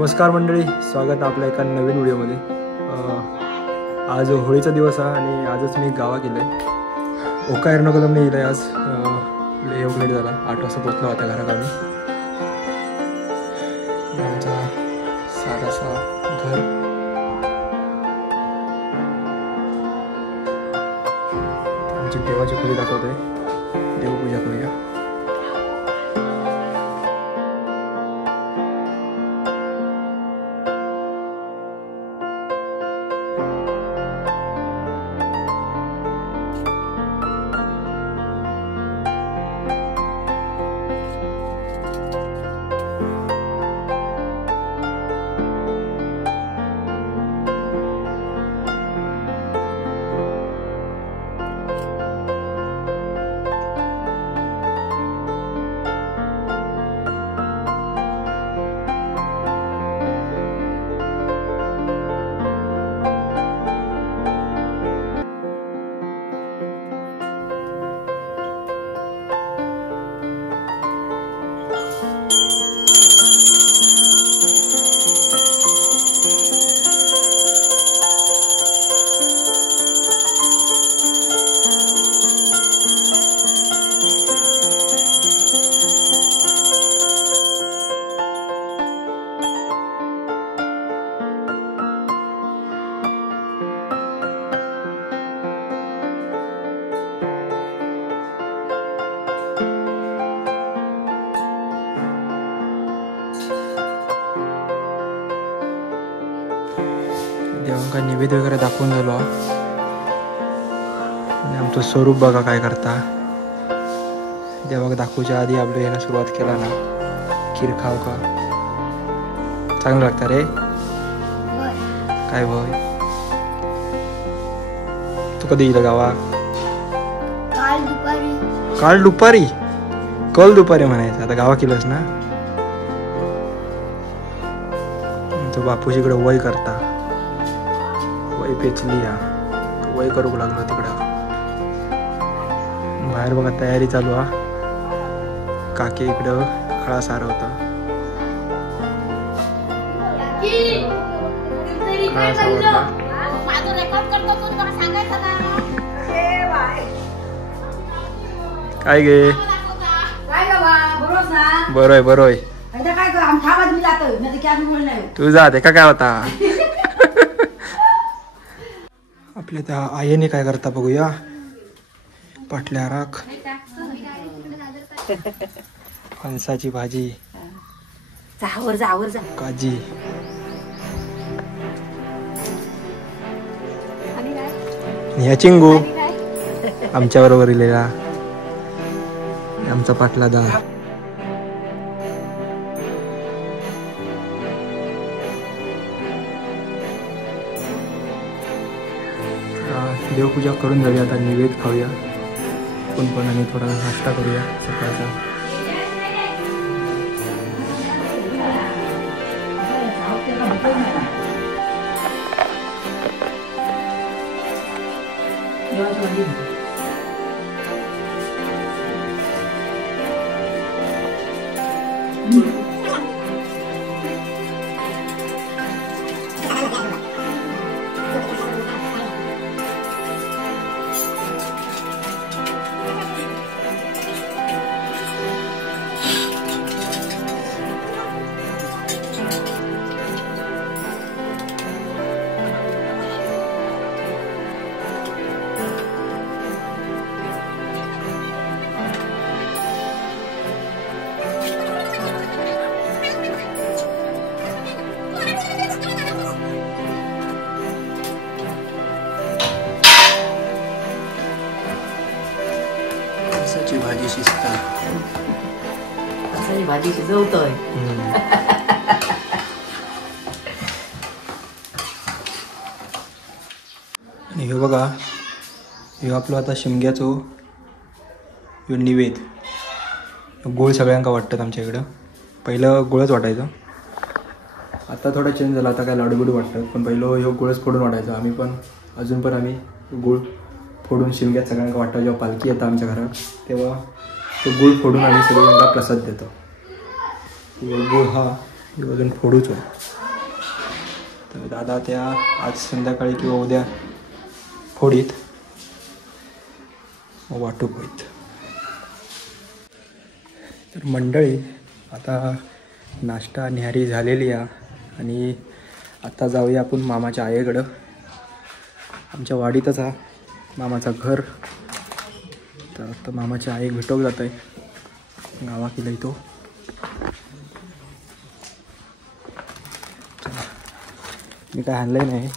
नमस्कार मंडळी, स्वागत आहे आपल्या एका नवीन व्हिडिओमध्ये। आज होळीचा दिवस आहे आणि आजच मी गावा गेले। ओका एर्नाकुलमने येईल आज। लेट झाला, 8 वाजता पोहोचलो होता घराकडे। आमचा साधासा घर, आमची देवाची खोली दाखवतोय। देवपूजा करूया। देवांका नैवेद्य वगैरे दाखवून झालो आणि आमचं स्वरूप बघा काय करता। देवाक दाखवच्या आधी आपलं येणं सुरुवात केला ना। खीर खाव का? चांगलं लागतं रे। काय भाई, तू कधी येईल गावात? काल दुपारी कल दुपारी म्हणायचं। आता गावा केलंस ना। तो बापूजीकडे वय करता, वय पेचली या, वय करूक लागलो तिकडं। बाहेर बघा तयारी चालू हा। काकी इकडं खळा सारवता। खळा सारवता। काय गे? बरोय बरोय। तू जाते का काय होता? आपल्या त्या आईने काय करता बघूया। पाटल्या राख, फणसाची भाजी, काजी, ह्या चिंगू आमच्या बरोबर इलेला। आमचा पाटला दाळ। देवपूजा करून झाली, आता नैवेद्य खाऊया पण आणि थोडा नाश्ता करूया सकाळचा। फणसाची भाजी शिजता। फणसाची भाजी शिजवतोय। आणि हे बघा, हे आपलं आता शिमग्याचो ह्यो नैवेद्य। गोळ सगळ्यांका वाटतात आमच्या इकडं। पहिलं गोळच वाटायचं, आता थोडा चेंज झाला। आता काय लाडू बिडू वाटतात, पण पहिलं ह्यो गोळच फोडून वाटायचं। आम्ही पण अजून पण आम्ही गुळ फोडून शिमग्यात सगळ्यांना वाटतं। जेव्हा पालखी येतं आमच्या घरात तेव्हा तो गुळ फोडून आम्ही सगळ्यांना प्रसाद देतो। गुळ हा अजून फोडूचो। तर दादा त्या आज संध्याकाळी किंवा उद्या फोडीत वाटूक होईत. तर मंडळी आता नाश्ता न्याहारी झालेली आहे आणि आता जाऊया आपण मामाच्या आईकडं. आमच्या वाडीतच हा मामाचं घर. तर आता मामाच्या आई भेटोक जात आहे गावा केला तो. मी काय आणलंय नाही,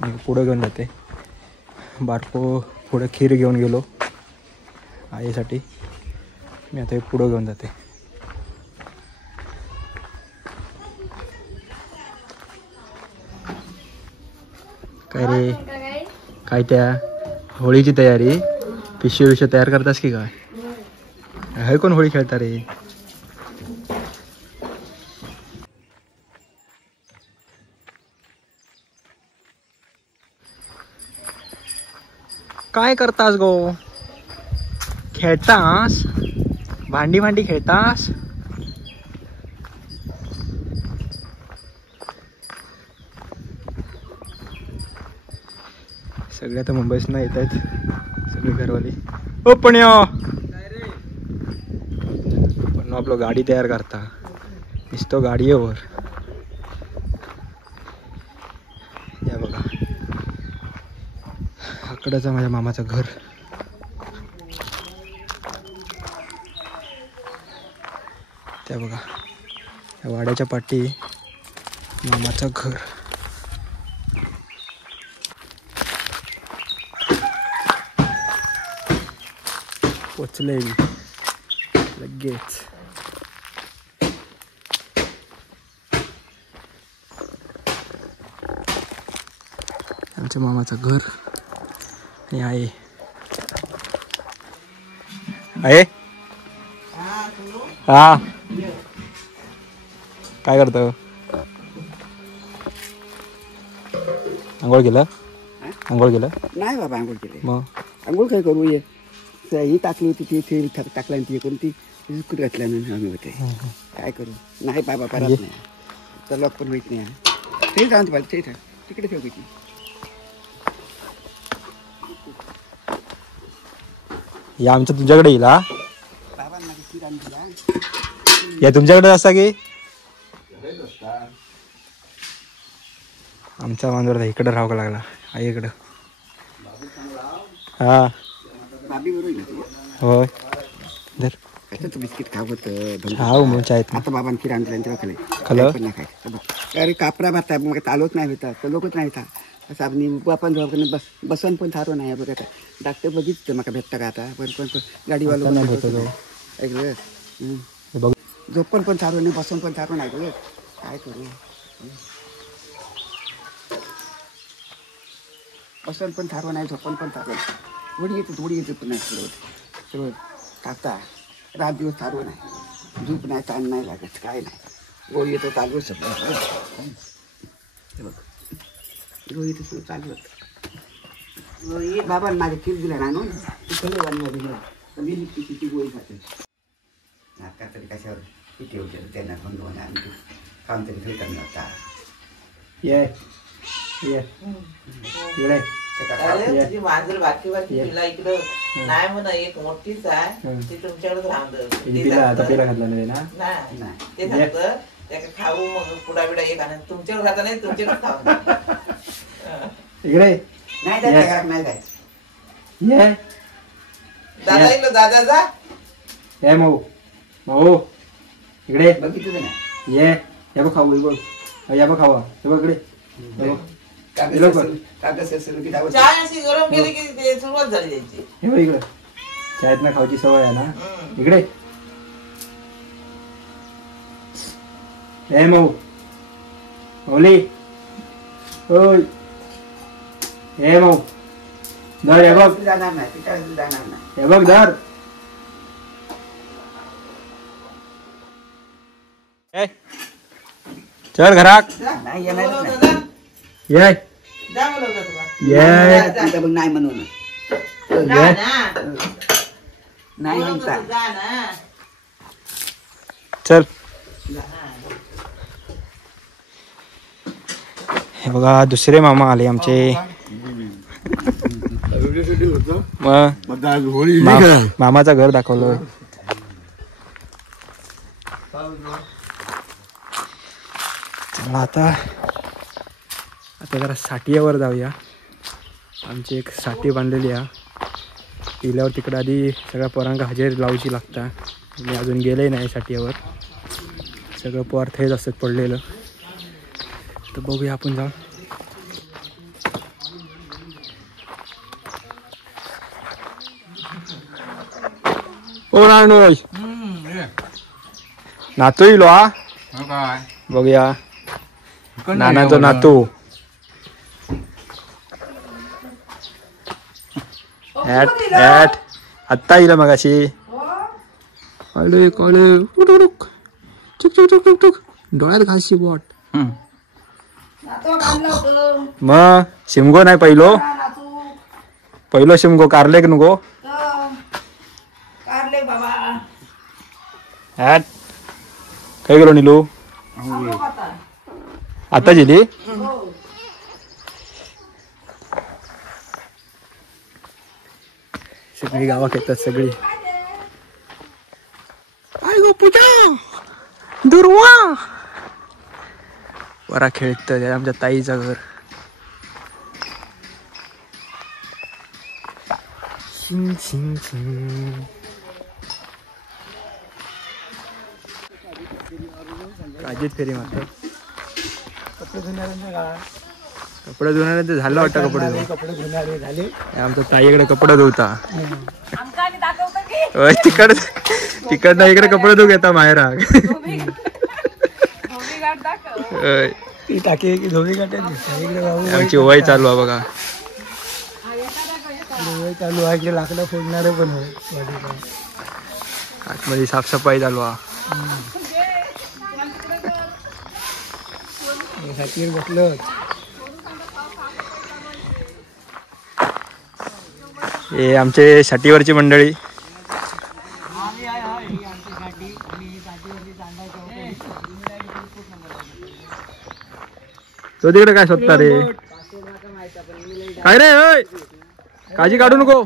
मी पुढं घेऊन जाते. बारको पुढं खीर घेऊन गेलो आईसाठी, मी आता पुढं घेऊन जाते. काय रे, काय त्या होळीची तयारी? पिशवी विषय तयार करतास की काय? हे कोण होळी खेळता रे? काय करतास गो? खेळतास? भांडी भांडी खेळतास? सगळे आता मुंबईतनं येत आहेत सगळे घरवाली. ओ पण आपलं गाडी तयार करता दिसतो गाडीवर. या बघा, आकडंच माझ्या मामाचं घर. त्या बघा या वाड्याच्या पाठी मामाचं घर. पोचले लगेच. आमच्या मामाचं घर आणि आहे हा. काय करतो? आंघोळ केलं? आंघोळ केलं नाही बाबा, आंघोळ केले. मग आंघोळ काय करू? ये ही टाकली होती ती तेल टाकला ती कोणती कुठ घातल्या आम्ही होते. काय करू? नाही बाबा परत नाही. तर लॉक पण माहित नाही. ते जाऊन पाहिजे ते तिकडे ठेव की. या आमचं तुमच्याकडे येईल हा. बाबांना खीर आणला या तुमच्याकडे असता की आमचा मांजर इकडे राहावं लागला आईकडं. हा बाबी बरोबर. होय धर. तू बिस्किट खावत खाऊ मग चायत. आता बाबांनी खीर आणलं तेव्हा खाल्लं पण नाही खायचं. अरे कापरा भात मग चालवत नाही होता तर लोकच नाही था साबणी आपण जबाबदारी बसन पण थारो नाही बघा. डॉक्टर बघितलं मका भेटता का आता पण गाडीवाला ऐकलं झोपण पण थारो नाही बसून पण थारो नाही बघ. काय करू? बसन पण थारो नाही झोपण पण थारो. थोडी येते पण नाही सर्व टाकता. रात दिवस थारो नाही, झोप नाही, ताण नाही लागत, काय नाही. गोळी येतो चालू सगळं बघ. गोळी येतो सुरू चालू होतं. बाबा माझ्या खीर दिला नाही ना मी किती गोळी खाते. नाटका तरी कशावर किती होते त्यांना बंधून आणि काम तरी भेटत नव्हता. ये इकडे तुझी मांजर बाकी तिला इकडं नाही म्हणा. एक मोठीच आहे ती तुमच्याकडे घातला नाही ना. ते सांगतं त्या खाऊ मग पुडा बिडा एक आणि तुमच्याकडे खाता नाही तुमच्याकडे खाऊ इकडे नाही जायचं नाही जायचं. दादा इकडं दादा जा. ये मऊ मऊ इकडे बघितलं ना. ये बघ खाऊ बघ. या बघ खावा हे बघ इकडे. चाय अशी गरम केली की ते सुरुवात झाली त्यांची. हे बघ इकडे चायत ना खाऊची सवय आहे ना. इकडे हे मऊ ओली ओय हे मऊ धर. हे बघ जाणार नाही जाणार नाही. हे बघ धर. चल घरात नाही येणार नाही. ये जा बोलवता तुला. ये बघ नाही म्हणून जा ना. नाही बोलवतो म्हणता. तू, जा ना. चल. जा ना. हे बघा दुसरे मामा आले आमचे. मामाचं घर दाखवलं. चला आता जरा साठीयावर जाऊया. आमची एक साठी बांधलेली आहे. गेल्यावर तिकडे आधी सगळ्या पोरांका हजेरी लावची लागता. मी अजून गेले नाही साठीयावर. सगळं पोर थेच असत पडलेलं. तर बघूया आपण जाऊन. ओ नानोय नातू इलो हा बघूया. नानाचा नातू ॲट आत्ता येईल मग अशी. अरे कॉले टुक टुक टुक टुक टुक डोळ्यात घासशी बॉट. मग शिमगो नाही पहिलो शिमगो कारलेक नको. ॲट काय गेलो निलू आता गेली. सगळी गावात येतात सगळी. काय गो पूजा दुर्वा बरा खेळत आमच्या ताईचं घर. शिंग शिंग शिंग. काजीत फेरी मारतो. कपडे धुण्याचं झालं वाटतं. कपडे धुणारे झाले. आमच्या ताईकडे कपडे धुवता. तिकडनं इकडे कपडे धुव घेता माहेरा. आमची वय चालू आहे बघा. वय चालू आहे की लाकडं फोडणारे पण आतमध्ये साफसफाई चालू आहे. बसलं. हे आमचे साठीवरची मंडळी. तो तिकडे काय शोधता रे. काय रे होय काळजी काढू नको.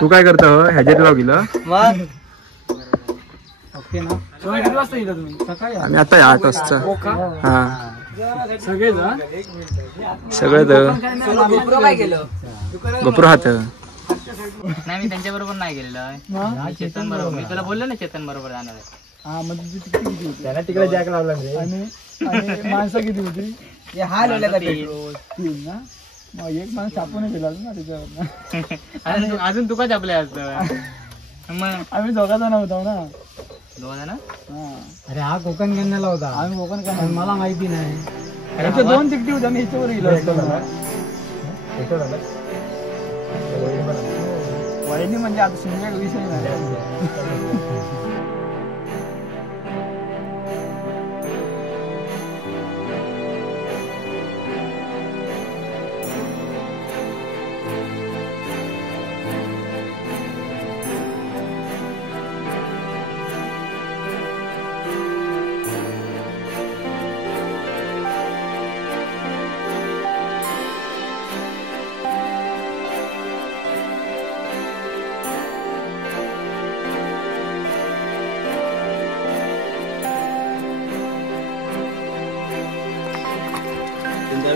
तू काय करता ह्याच्यात लाव गेलं. आम्ही आता 8 वाजता. हा सगळे गोप्रो हात नाही. मी त्यांच्या बरोबर नाही गेलेलो. चेतन बरोबर मी तुला बोललो ना चेतन बरोबर जाणार आहे. हा म्हणजे त्याला तिकडे जॅक लावला रे. आणि माणसं किती होती. हा लोल्याचा 3 ना. मग एक माणूस सापून गेला ना त्याच्यावर. अजून तुका छापले असतं. मग आम्ही 2 जण होतो ना. 2 जण. अरे हा कोकण घेण्याला होता. आम्ही कोकण का मला माहिती नाही. याच्या 2 तिकटी होत्या. मी याच्यावर गेलो. वहिनी म्हणजे आता शिंदे विषय नाही.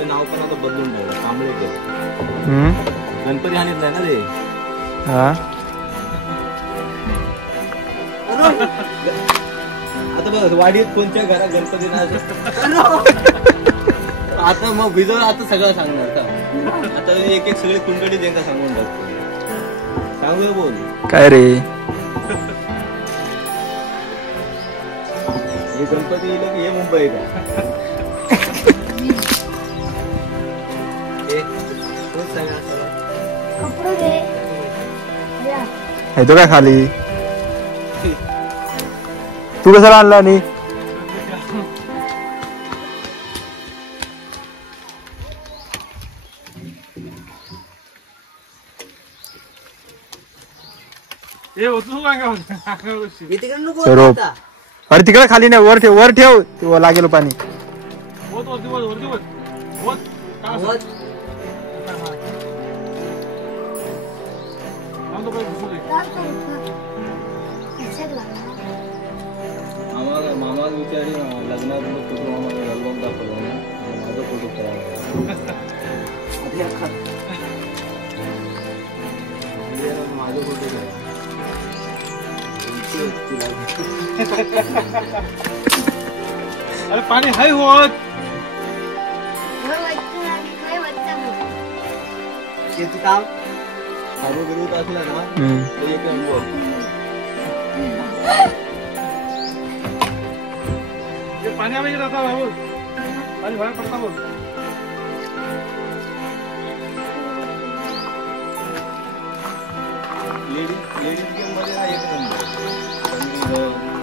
नाव पण आता बदलून ठेवलं. कांबळे गणपती आणत नाही ना ते. आता बघ वाडीत कोणत्या घरात गणपती नाही. आता मग भिजवलं. आता सगळं सांगणार का. आता एक सगळे कुंडडी त्यांना सांगून टाकतो. सांगू बोल काय रे. हे गणपती येईल की हे मुंबई का. तो काय खाली. तू कशाला आणला. आणि अरे तिकडे खाली नाही, वर ठेव ते लागेल पाणी. मामा विचारी लग्नात फोटो आम्हाला अल्बम दाखवला ना, माझा फोटो माझा फोटो अरे पाणी हाय होत काम सर्व विरोध असला ना तर एक नंबर. पाणी आम्ही जाता भाऊ पाणी बाहेर पडता बोल. लेडीज गेम मध्ये ना एक नंबर.